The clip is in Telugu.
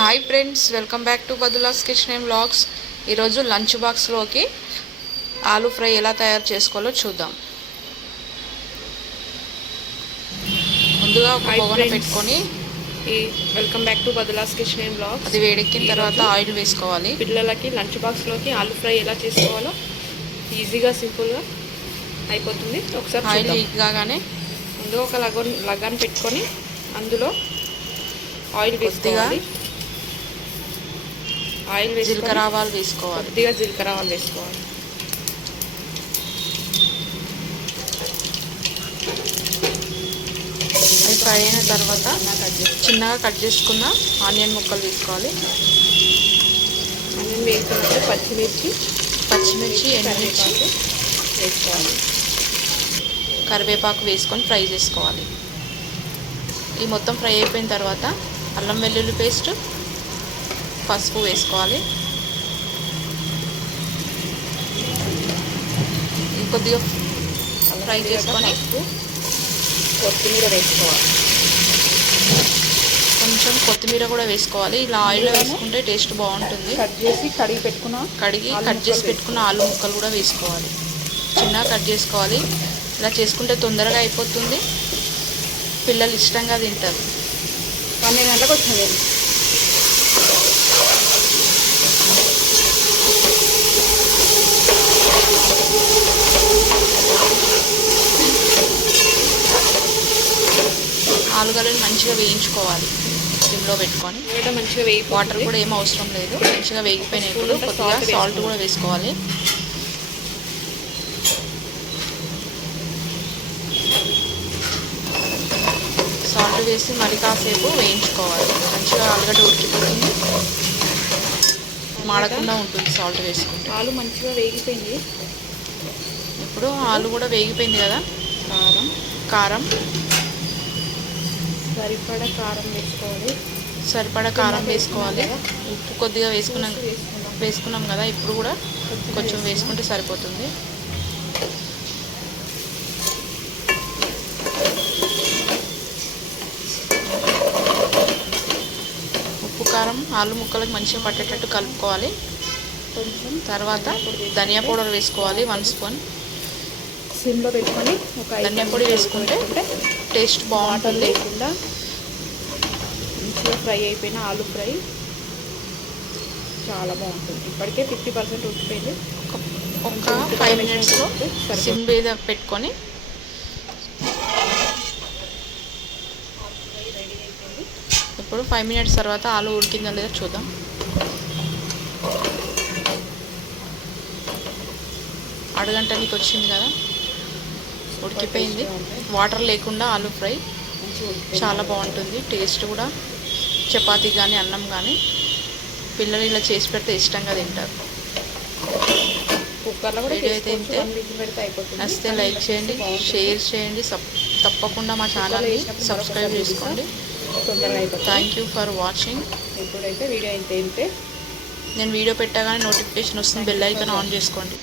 Hi friends welcome back to బదులాస్ kitchen and vlogs ఈరోజు లంచ్ బాక్స్లోకి ఆలూ ఫ్రై ఎలా తయారు చేసుకోవాలో చూద్దాం. ముందుగా ఒక పొగన. పెట్టుకొని వెల్కమ్ బ్యాక్ టు బదులాస్ కిచెన్ అండ్ బ్లాగ్స్ అది వేడెక్కిన తర్వాత ఆయిల్ వేసుకోవాలి. పిల్లలకి లంచ్ బాక్స్లోకి ఆలూ ఫ్రై ఎలా చేసుకోవాలో ఈజీగా సింపుల్గా అయిపోతుంది. ఒకసారి ఆయిల్ కాగానే ముందుగా ఒక లగన్ లగాన్ పెట్టుకొని అందులో ఆయిల్ వేసుకోవాలి. ఆయిల్ జీలకర్ర ఆవాలు వేసుకోవాలి. కొద్దిగా జీలకర్ర ఆవాలు వేసుకోవాలి. అది ఫ్రై అయిన తర్వాత చిన్నగా కట్ చేసుకున్న ఆనియన్ ముక్కలు వేసుకోవాలి. అన్నం వేసుకున్నప్పుడు పచ్చిమిర్చి పచ్చిమిర్చి ఎండుమిర్చి వేసుకోవాలి. కరివేపాకు వేసుకొని ఫ్రై చేసుకోవాలి. ఈ మొత్తం ఫ్రై అయిపోయిన తర్వాత అల్లం వెల్లుల్లి పేస్ట్ పసుపు వేసుకోవాలి కొద్దిగా ఫ్రై చేసుకొని కొత్తిమీర వేసుకోవాలి కొంచెం కొత్తిమీర కూడా వేసుకోవాలి ఇలా ఆయిల్లో వేసుకుంటే టేస్ట్ బాగుంటుంది కట్ చేసి కడిగి పెట్టుకున్న కడిగి కట్ చేసి పెట్టుకున్న ఆలు ముక్కలు కూడా వేసుకోవాలి చిన్నగా కట్ చేసుకోవాలి ఇలా చేసుకుంటే తొందరగా అయిపోతుంది పిల్లలు ఇష్టంగా తింటారు పన్నెండు గంటలకు వచ్చినది ఆలుగడ్డలు మంచిగా వేయించుకోవాలి. సిమ్లో పెట్టుకొని. మంచిగా వేయి వాటర్ కూడా ఏం అవసరం లేదు. మంచిగా వేగిపోయినాయి ఇప్పుడు. కొద్దిగా సాల్ట్ కూడా వేసుకోవాలి. సాల్ట్ వేసి మరి కాసేపు వేయించుకోవాలి. మంచిగా ఆలుగడ్డ ఉడికిపోతుంది. మాడకుండా ఉంటుంది సాల్ట్ వేసుకుంటే. ఆలు మంచిగా వేగిపోయింది. ఇప్పుడు ఆలు కూడా వేగిపోయింది కదా? కారం. కారం. సరిపడా కారం వేసుకోవాలి. సరిపడా కారం వేసుకోవాలి. ఉప్పు కొద్దిగా వేసుకున్నాం వేసుకున్నాం. కదా. ఇప్పుడు కూడా కొంచెం వేసుకుంటే సరిపోతుంది. ఉప్పు కారం ఆలు ముక్కలకు మంచిగా పట్టేటట్టు కలుపుకోవాలి. కొంచెం తర్వాత ధనియా పౌడర్ వేసుకోవాలి. One spoon. సిమ్లో పెట్టుకొని ఒక ధనియా పొడి వేసుకుంటే పెట్టుకుంటే టేస్ట్ బాగుంటుంది. లేకుండా మంచిగా ఫ్రై అయిపోయిన ఆలు ఫ్రై చాలా బాగుంటుంది. ఇప్పటికే ఫిఫ్టీ పర్సెంట్ ఉడికిపోయింది. ఒక ఫైవ్ మినిట్స్లో సిమ్ మీద పెట్టుకొని ఇప్పుడు ఫైవ్ మినిట్స్ తర్వాత ఆలు ఉడికిందో లేదో చూద్దాం. అడగంటనికి వచ్చింది కదా? ఉడికిపోయింది. వాటర్ లేకుండా ఆలు ఫ్రై. చాలా బాగుంటుంది. టేస్ట్ కూడా. చపాతీ కానీ అన్నం కానీ పిల్లలు ఇలా చేసి పెడితే ఇష్టంగా తింటారు. కుక్కర్లో కూడా వీడియో అయితే నచ్చితే లైక్ చేయండి. షేర్ చేయండి. తప్పకుండా మా ఛానల్ని సబ్స్క్రైబ్ చేసుకోండి. థ్యాంక్ యూ ఫర్ వాచింగ్ ఇప్పుడైతే వీడియో అయితే నేను వీడియో పెట్టగానే నోటిఫికేషన్ వస్తుంది. బెల్ ఐకాన్ ఆన్ చేసుకోండి.